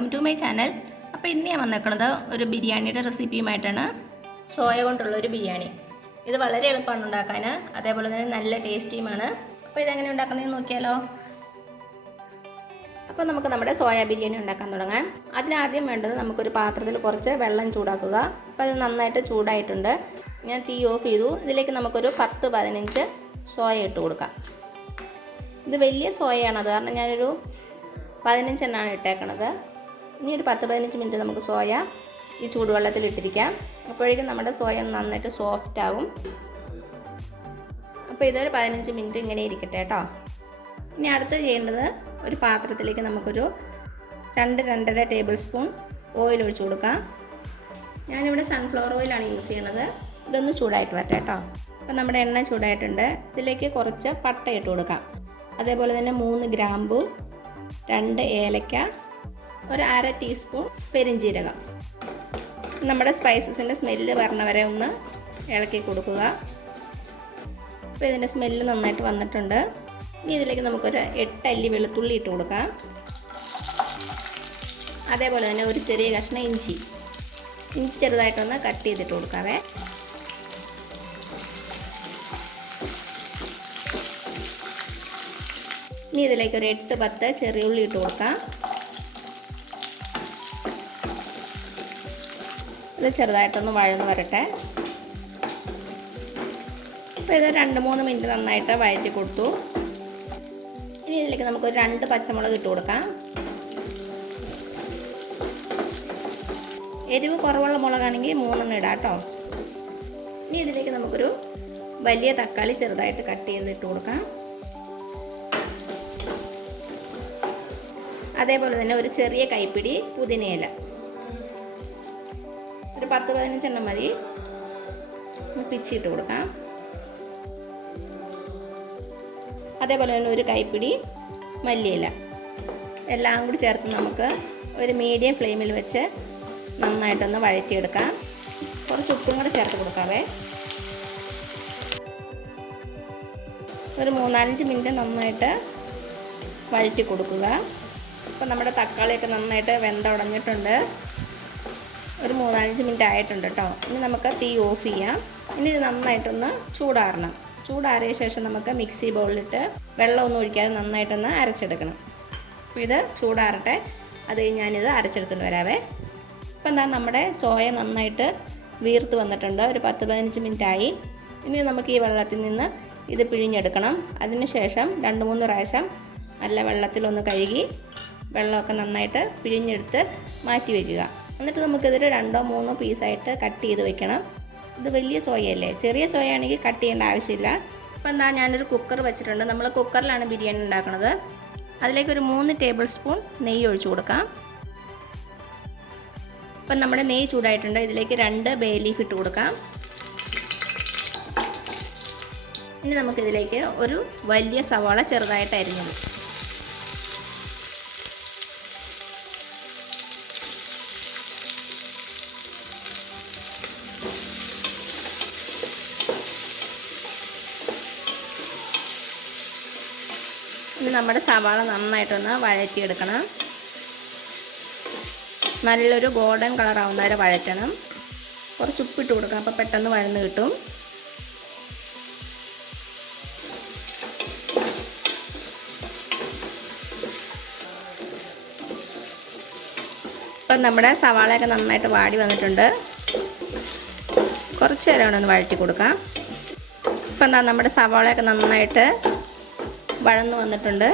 Welcome to my channel. അപ്പോൾ ഇന്ന് ഞാൻ വന്നേക്കുന്നത് ഒരു ബിരിയാണിയുടെ റെസിപ്പിയുമായിട്ടാണ്. സോയ കൊണ്ടുള്ളൊരു ബിരിയാണി. ഇത് വളരെ എളുപ്പമാണ് ഉണ്ടാക്കാൻ, അതേപോലെ തന്നെ നല്ല ടേസ്റ്റിയുമാണ്. അപ്പോൾ ഇതെങ്ങനെ ഉണ്ടാക്കുന്നതെന്ന് നോക്കിയാലോ. അപ്പോൾ നമുക്ക് നമ്മുടെ സോയ ബിരിയാണി ഉണ്ടാക്കാൻ തുടങ്ങാം. അതിനാദ്യം വേണ്ടത് നമുക്കൊരു പാത്രത്തിൽ കുറച്ച് വെള്ളം ചൂടാക്കുക. അപ്പോൾ അത് നന്നായിട്ട് ചൂടായിട്ടുണ്ട്. ഞാൻ തീ ഓഫ് ചെയ്തു. ഇതിലേക്ക് നമുക്കൊരു 10-15 സോയ ഇട്ട് കൊടുക്കാം. ഇത് വലിയ സോയയാണ്, അത് കാരണം ഞാനൊരു 15 എണ്ണമാണ് ഇട്ടേക്കണത്. ഇനി ഒരു 10-15 മിനിറ്റ് നമുക്ക് സോയ ഈ ചൂടുവെള്ളത്തിൽ ഇട്ടിരിക്കാം. അപ്പോഴേക്കും നമ്മുടെ സോയ നന്നായിട്ട് സോഫ്റ്റ് ആകും. അപ്പോൾ ഇതൊരു 15 മിനിറ്റ് ഇങ്ങനെ ഇരിക്കട്ടെ കേട്ടോ. ഇനി അടുത്ത് ചെയ്യേണ്ടത് ഒരു പാത്രത്തിലേക്ക് നമുക്കൊരു 2-2.5 ടേബിൾ സ്പൂൺ ഓയിൽ ഒഴിച്ച് കൊടുക്കാം. ഞാനിവിടെ സൺഫ്ലവർ ഓയിലാണ് യൂസ് ചെയ്യുന്നത്. ഇതൊന്ന് ചൂടായിട്ട് വരട്ടെ കേട്ടോ. അപ്പോൾ നമ്മുടെ എണ്ണ ചൂടായിട്ടുണ്ട്. ഇതിലേക്ക് കുറച്ച് പട്ട ഇട്ട് കൊടുക്കാം. അതേപോലെ തന്നെ 3 ഗ്രാമ്പു, 2 ഏലക്ക, ഒരു 1/2 ടീസ്പൂൺ പെരിഞ്ജീരകം. നമ്മുടെ സ്പൈസസിൻ്റെ സ്മെല്ല് വരണ വരെ ഒന്ന് ഇളക്കി കൊടുക്കുക. അപ്പോൾ ഇതിൻ്റെ സ്മെല്ല് നന്നായിട്ട് വന്നിട്ടുണ്ട്. ഇനി ഇതിലേക്ക് നമുക്കൊരു 8 അല്ലി വെളുത്തുള്ളി ഇട്ട് കൊടുക്കാം. അതേപോലെ തന്നെ ഒരു ചെറിയ കഷ്ണം ഇഞ്ചി ചെറുതായിട്ടൊന്ന് കട്ട് ചെയ്തിട്ട് കൊടുക്കാവേ. ഇനി ഇതിലേക്ക് ഒരു 8-10 ചെറിയ ഉള്ളി ഇട്ട് കൊടുക്കാം. ഇത് ചെറുതായിട്ടൊന്ന് വഴന്ന് വരട്ടെ. അപ്പോൾ ഇത് 2-3 മിനിറ്റ് നന്നായിട്ട് വഴറ്റി കൊടുത്തു. ഇനി ഇതിലേക്ക് നമുക്കൊരു 2 പച്ചമുളക് ഇട്ട് കൊടുക്കാം. എരിവ് കുറവുള്ള മുളകാണെങ്കിൽ 3 ഇടാം കേട്ടോ. ഇനി ഇതിലേക്ക് നമുക്കൊരു വലിയ തക്കാളി ചെറുതായിട്ട് കട്ട് ചെയ്തിട്ട് കൊടുക്കാം. അതേപോലെ തന്നെ ഒരു ചെറിയ കൈപ്പിടി പുതിനയില, ഒരു 10-15 എണ്ണം മതി. പിച്ചിട്ട് കൊടുക്കാം. അതേപോലെ തന്നെ ഒരു കൈപ്പിടി മല്ലിയില. എല്ലാം കൂടി ചേർത്ത് നമുക്ക് ഒരു മീഡിയം ഫ്ലെയിമിൽ വെച്ച് നന്നായിട്ടൊന്ന് വഴറ്റിയെടുക്കാം. കുറച്ച് ഉപ്പും കൂടെ ചേർത്ത് കൊടുക്കാവേ. ഒരു 3-4 മിനിറ്റ് നന്നായിട്ട് വഴറ്റി കൊടുക്കുക. അപ്പോൾ നമ്മുടെ തക്കാളിയൊക്കെ നന്നായിട്ട് വെന്തുടഞ്ഞിട്ടുണ്ട്. ഒരു 3-5 മിനിറ്റ് ആയിട്ടുണ്ട് കേട്ടോ. ഇനി നമുക്ക് തീ ഓഫ് ചെയ്യാം. ഇനി ഇത് നന്നായിട്ടൊന്ന് ചൂടാറണം. ചൂടാറിയ ശേഷം നമുക്ക് മിക്സി ബൗളിലിട്ട് വെള്ളമൊന്നും ഒഴിക്കാതെ നന്നായിട്ടൊന്ന് അരച്ചെടുക്കണം. അപ്പോൾ ഇത് ചൂടാറട്ടെ. അത് കഴിഞ്ഞ് ഞാനിത് അരച്ചെടുത്തുകൊണ്ട് വരാവേ. അപ്പോൾ എന്താ നമ്മുടെ സോയ നന്നായിട്ട് വീർത്ത് വന്നിട്ടുണ്ട്. ഒരു 10-15 മിനിറ്റ് ആയി. ഇനി നമുക്ക് ഈ വെള്ളത്തിൽ നിന്ന് ഇത് പിഴിഞ്ഞെടുക്കണം. അതിന് ശേഷം 2-3 പ്രാവശ്യം നല്ല വെള്ളത്തിലൊന്ന് കഴുകി വെള്ളമൊക്കെ നന്നായിട്ട് പിഴിഞ്ഞെടുത്ത് മാറ്റി വയ്ക്കുക. എന്നിട്ട് നമുക്കിതൊരു 2-3 പീസായിട്ട് കട്ട് ചെയ്ത് വെക്കണം. ഇത് വലിയ സോയയല്ലേ, ചെറിയ സോയ ആണെങ്കിൽ കട്ട് ചെയ്യേണ്ട ആവശ്യമില്ല. അപ്പോൾ എന്താ ഞാനൊരു കുക്കർ വെച്ചിട്ടുണ്ട്. നമ്മൾ കുക്കറിലാണ് ബിരിയാണി ഉണ്ടാക്കുന്നത്. അതിലേക്ക് ഒരു 3 ടേബിൾ സ്പൂൺ നെയ്യ് ഒഴിച്ചു കൊടുക്കാം. അപ്പം നമ്മുടെ നെയ്യ് ചൂടായിട്ടുണ്ട്. ഇതിലേക്ക് 2 ബേ ലീഫ് ഇട്ട് കൊടുക്കാം. ഇനി നമുക്കിതിലേക്ക് ഒരു വലിയ സവാള ചെറുതായിട്ട് അരിഞ്ഞത്, ഇനി നമ്മുടെ സവാള നന്നായിട്ടൊന്ന് വഴറ്റിയെടുക്കണം. നല്ലൊരു ഗോൾഡൻ കളറാവുന്ന വരെ വഴറ്റണം. കുറച്ച് ഉപ്പിട്ട് കൊടുക്കാം, അപ്പോൾ പെട്ടെന്ന് വഴന്ന് കിട്ടും. ഇപ്പം നമ്മുടെ സവാളയൊക്കെ നന്നായിട്ട് വാടി വന്നിട്ടുണ്ട്. കുറച്ച് നേരം ഒന്ന് വഴറ്റി കൊടുക്കാം. ഇപ്പം എന്താ നമ്മുടെ സവാളയൊക്കെ നന്നായിട്ട് വഴന്ന് വന്നിട്ടുണ്ട്.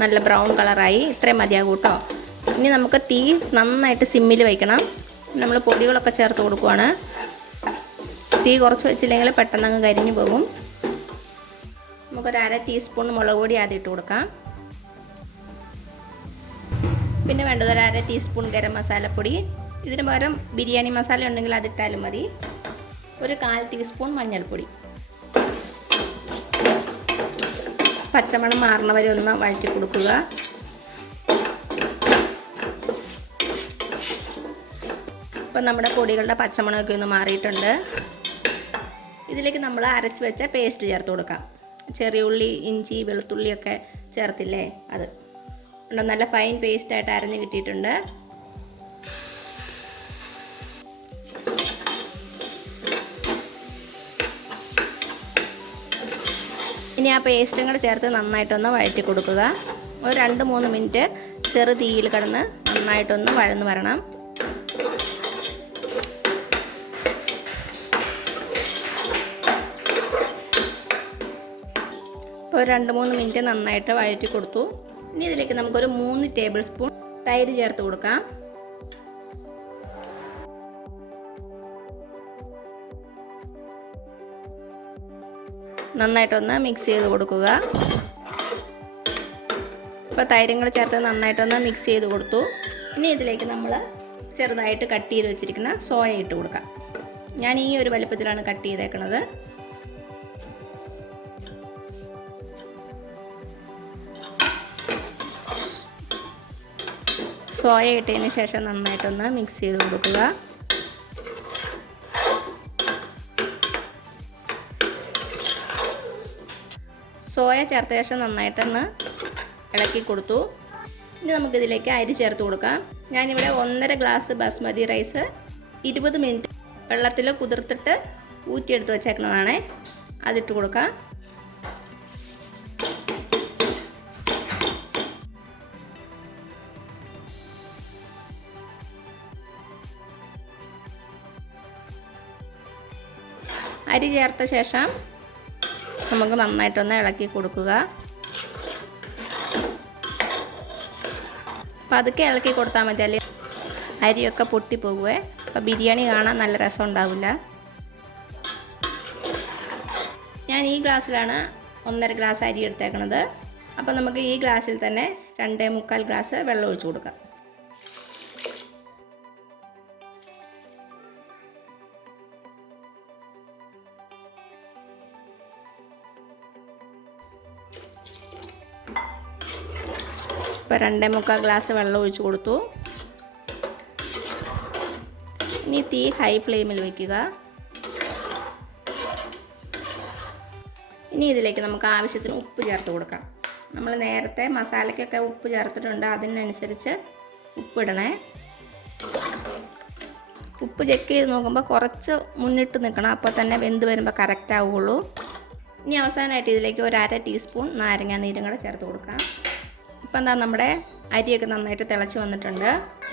നല്ല ബ്രൗൺ കളറായി. ഇത്രയും മതിയാകും കേട്ടോ. ഇനി നമുക്ക് തീ നന്നായിട്ട് സിമ്മിൽ വയ്ക്കണം. നമ്മൾ പൊടികളൊക്കെ ചേർത്ത് കൊടുക്കുവാണ്. തീ കുറച്ച് വെച്ചില്ലെങ്കിൽ പെട്ടെന്ന് അങ്ങ് കരിഞ്ഞു പോകും. നമുക്കൊരു 1/2 ടീസ്പൂൺ മുളക് പൊടി ആദ്യം ഇട്ട് കൊടുക്കാം. പിന്നെ വേണ്ടത് ഒരു 1/2 ടീസ്പൂൺ ഗരം മസാലപ്പൊടി. ഇതിന് പകരം ബിരിയാണി മസാല ഉണ്ടെങ്കിൽ അതിട്ടാലും മതി. ഒരു 1/4 ടീസ്പൂൺ മഞ്ഞൾപ്പൊടി. പച്ചമണം മാറണ വരെ ഒന്ന് വഴറ്റി കൊടുക്കുക. ഇപ്പം നമ്മുടെ പൊടികളുടെ പച്ചമണമൊക്കെ ഒന്ന് മാറിയിട്ടുണ്ട്. ഇതിലേക്ക് നമ്മൾ അരച്ച് വെച്ച പേസ്റ്റ് ചേർത്ത് കൊടുക്കാം. ചെറിയ ഉള്ളി, ഇഞ്ചി, വെളുത്തുള്ളിയൊക്കെ ചേർത്തില്ലേ അത്. നല്ല ഫൈൻ പേസ്റ്റായിട്ട് അരഞ്ഞ് കിട്ടിയിട്ടുണ്ട്. ഇനി ആ പേസ്റ്റും കൂടെ ചേർത്ത് നന്നായിട്ടൊന്ന് വഴറ്റി കൊടുക്കുക. ഒരു 2-3 മിനിറ്റ് ചെറു തീയിൽ കിടന്ന് നന്നായിട്ടൊന്ന് വഴന്ന് വരണം. ഇപ്പോൾ 2-3 മിനിറ്റ് നന്നായിട്ട് വഴറ്റി കൊടുത്തു. ഇനി ഇതിലേക്ക് നമുക്കൊരു 3 ടേബിൾ സ്പൂൺ തൈര് ചേർത്ത് കൊടുക്കാം. നന്നായിട്ടൊന്ന് മിക്സ് ചെയ്ത് കൊടുക്കുക. ഇപ്പോൾ തൈരും കൂടെ ചേർത്ത് നന്നായിട്ടൊന്ന് മിക്സ് ചെയ്ത് കൊടുത്തു. ഇനി ഇതിലേക്ക് നമ്മൾ ചെറുതായിട്ട് കട്ട് ചെയ്ത് വെച്ചിരിക്കുന്ന സോയ ഇട്ട് കൊടുക്കാം. ഞാൻ ഈ ഒരു വലിപ്പത്തിലാണ് കട്ട് ചെയ്തേക്കുന്നത്. സോയ ഇട്ടതിന് ശേഷം നന്നായിട്ടൊന്ന് മിക്സ് ചെയ്ത് കൊടുക്കുക. സോയ ചേർത്ത ശേഷം നന്നായിട്ടൊന്ന് ഇളക്കി കൊടുത്തു. ഇനി നമുക്കിതിലേക്ക് അരി ചേർത്ത് കൊടുക്കാം. ഞാനിവിടെ 1.5 ഗ്ലാസ് ബസ്മതി റൈസ് 20 മിനിറ്റ് വെള്ളത്തിൽ കുതിർത്തിട്ട് ഊറ്റിയെടുത്ത് വെച്ചേക്കുന്നതാണ്. അതിട്ട് കൊടുക്കാം. അരി ചേർത്ത ശേഷം നമുക്ക് നന്നായിട്ടൊന്ന് ഇളക്കി കൊടുക്കുക. അപ്പോൾ അതൊക്കെ ഇളക്കി കൊടുത്താൽ മതി, അല്ലെങ്കിൽ അരിയൊക്കെ പൊട്ടിപ്പോകുവേ. അപ്പോൾ ബിരിയാണി കാണാൻ നല്ല രസം ഉണ്ടാവില്ല. ഞാൻ ഈ ഗ്ലാസ്സിലാണ് 1.5 ഗ്ലാസ് അരി എടുത്തേക്കണത്. അപ്പോൾ നമുക്ക് ഈ ഗ്ലാസ്സിൽ തന്നെ 2.25 ഗ്ലാസ് വെള്ളം ഒഴിച്ച് കൊടുക്കാം. ഇപ്പോൾ 2.25 ഗ്ലാസ് വെള്ളം ഒഴിച്ച് കൊടുത്തു. ഇനി തീ ഹൈ ഫ്ലെയിമിൽ വയ്ക്കുക. ഇനി ഇതിലേക്ക് നമുക്ക് ആവശ്യത്തിന് ഉപ്പ് ചേർത്ത് കൊടുക്കാം. നമ്മൾ നേരത്തെ മസാലയ്ക്കൊക്കെ ഉപ്പ് ചേർത്തിട്ടുണ്ട്, അതിനനുസരിച്ച് ഉപ്പിടണേ. ഉപ്പ് ചെക്ക് ചെയ്ത് നോക്കുമ്പോൾ കുറച്ച് മുന്നിട്ട് നിൽക്കണം, അപ്പോൾ തന്നെ വെന്ത് വരുമ്പോൾ കറക്റ്റ് ആവുകയുള്ളൂ. ഇനി അവസാനമായിട്ട് ഇതിലേക്ക് ഒരു 1/2 ടീസ്പൂൺ നാരങ്ങ നീരും കൂടെ ചേർത്ത് കൊടുക്കാം. ഇപ്പം എന്താ നമ്മുടെ അരിയൊക്കെ നന്നായിട്ട് തിളച്ച് വന്നിട്ടുണ്ട്.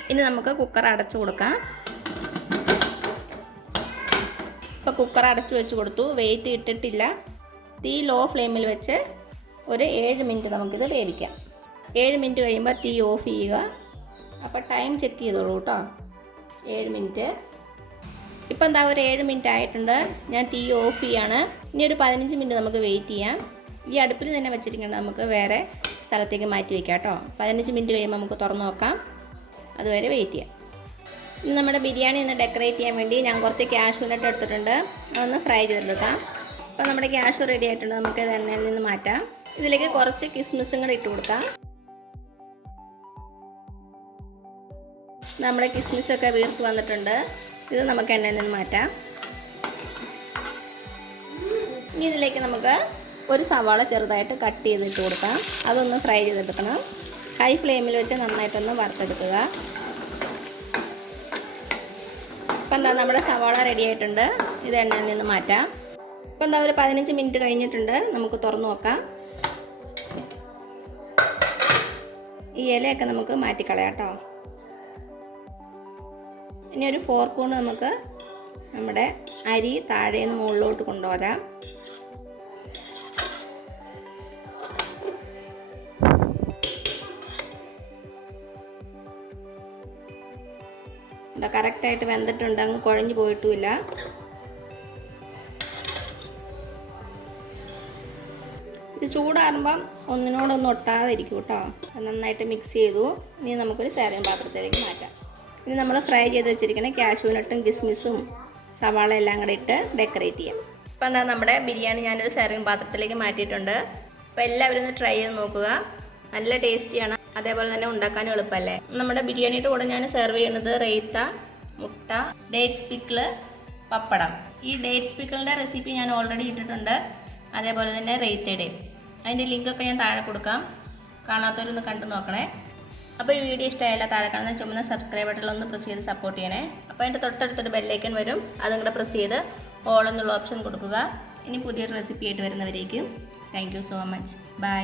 ഇനി നമുക്ക് കുക്കർ അടച്ചു കൊടുക്കാം. ഇപ്പോൾ കുക്കർ അടച്ചു വെച്ച് കൊടുത്തു. വെയിറ്റ് ഇട്ടിട്ടില്ല. തീ ലോ ഫ്ലെയിമിൽ വെച്ച് ഒരു 7 മിനിറ്റ് നമുക്കിത് വേവിക്കാം. 7 മിനിറ്റ് കഴിയുമ്പോൾ തീ ഓഫ് ചെയ്യുക. അപ്പോൾ ടൈം ചെക്ക് ചെയ്തോളൂ കേട്ടോ. 7 മിനിറ്റ്. ഇപ്പം എന്താ ഒരു 7 മിനിറ്റ് ആയിട്ടുണ്ട്. ഞാൻ തീ ഓഫ് ചെയ്യാണ്. ഇനി ഒരു 15 മിനിറ്റ് നമുക്ക് വെയിറ്റ് ചെയ്യാം. ഈ അടുപ്പിൽ തന്നെ വെച്ചിരിക്കുന്നത് നമുക്ക് വേറെ സ്ഥലത്തേക്ക് മാറ്റി വയ്ക്കാം കേട്ടോ. 15 മിനിറ്റ് കഴിയുമ്പോൾ നമുക്ക് തുറന്ന് നോക്കാം. അതുവരെ വെയിറ്റ് ചെയ്യാം. ഇനി നമ്മുടെ ബിരിയാണി ഒന്ന് ഡെക്കറേറ്റ് ചെയ്യാൻ വേണ്ടി ഞാൻ കുറച്ച് കാഷ്യൂ നട്ട് എടുത്തിട്ടുണ്ട്. അതൊന്ന് ഫ്രൈ ചെയ്തെടുക്കാം. അപ്പോൾ നമ്മുടെ കാഷ്യൂ റെഡി ആയിട്ടുണ്ട്. നമുക്ക് ഇത് എണ്ണയിൽ നിന്ന് മാറ്റാം. ഇതിലേക്ക് കുറച്ച് കിസ്മിസും കൂടെ ഇട്ട് കൊടുക്കാം. നമ്മുടെ കിസ്മിസൊക്കെ വീർത്ത് വന്നിട്ടുണ്ട്. ഇത് നമുക്ക് എണ്ണയിൽ നിന്ന് മാറ്റാം. ഇനി ഇതിലേക്ക് നമുക്ക് ഒരു സവാള ചെറുതായിട്ട് കട്ട് ചെയ്തിട്ട് കൊടുക്കാം. അതൊന്ന് ഫ്രൈ ചെയ്തെടുക്കണം. ഹൈ ഫ്ലെയിമിൽ വെച്ച് നന്നായിട്ടൊന്ന് വറുത്തെടുക്കുക. ഇപ്പം എന്താ നമ്മുടെ സവാള റെഡി ആയിട്ടുണ്ട്. ഇത് എണ്ണയിൽ നിന്ന് മാറ്റാം. ഇപ്പം എന്താ ഒരു 15 മിനിറ്റ് കഴിഞ്ഞിട്ടുണ്ട്. നമുക്ക് തുറന്ന് നോക്കാം. ഈ ഇലയൊക്കെ നമുക്ക് മാറ്റിക്കളയാം കേട്ടോ. ഇനി ഒരു ഫോർക്ക് കൊണ്ട് നമുക്ക് നമ്മുടെ അരി താഴേന്ന് മുകളിലോട്ട് കൊണ്ടുവരാം. കറക്റ്റായിട്ട് വെന്തിട്ടുണ്ട്. അങ്ങ് കുഴഞ്ഞു പോയിട്ടുമില്ല. ഇത് ചൂടാറുമ്പം ഒന്നിനോടൊന്നും ഒട്ടാതെ ഇരിക്കും കേട്ടോ. നന്നായിട്ട് മിക്സ് ചെയ്തു. ഇനി നമുക്കൊരു സർവിങ് പാത്രത്തിലേക്ക് മാറ്റാം. ഇനി നമ്മൾ ഫ്രൈ ചെയ്ത് വെച്ചിരിക്കുന്ന കാഷ്യൂ നട്ടും കിസ്മിസും സവാള എല്ലാം കൂടെ ഇട്ട് ഡെക്കറേറ്റ് ചെയ്യാം. ഇപ്പം എന്താ നമ്മുടെ ബിരിയാണി ഞാനൊരു സർവിങ് പാത്രത്തിലേക്ക് മാറ്റിയിട്ടുണ്ട്. അപ്പോൾ എല്ലാവരും ഒന്ന് ട്രൈ ചെയ്ത് നോക്കുക. നല്ല ടേസ്റ്റിയാണ്. അതേപോലെ തന്നെ ഉണ്ടാക്കാനും എളുപ്പമല്ലേ. നമ്മുടെ ബിരിയാണിയുടെ കൂടെ ഞാൻ സെർവ് ചെയ്യുന്നത് റൈത്ത, മുട്ട, ഡേറ്റ്സ് പിക്കിള്, പപ്പടം. ഈ ഡേറ്റ്സ് പിക്കിളിൻ്റെ റെസിപ്പി ഞാൻ ഓൾറെഡി ഇട്ടിട്ടുണ്ട്. അതേപോലെ തന്നെ റൈത്തയുടെയും. അതിൻ്റെ ലിങ്കൊക്കെ ഞാൻ താഴെ കൊടുക്കാം. കാണാത്തവരൊന്ന് കണ്ടു നോക്കണേ. അപ്പോൾ ഈ വീഡിയോ ഇഷ്ടമായാലും താഴെ കാണുന്ന ചുമന്ന സബ്സ്ക്രൈബ് ബട്ടണിലൊന്ന് പ്രസ് ചെയ്ത് സപ്പോർട്ട് ചെയ്യണേ. അപ്പോൾ അതിൻ്റെ തൊട്ടടുത്തൊരു ബെല്ലൈക്കൺ വരും, അതും കൂടെ പ്രസ് ചെയ്ത് ഓൾ എന്നുള്ള ഓപ്ഷൻ കൊടുക്കുക. ഇനി പുതിയൊരു റെസിപ്പി ആയിട്ട് വരുന്നവരേക്കും thank you so much. By.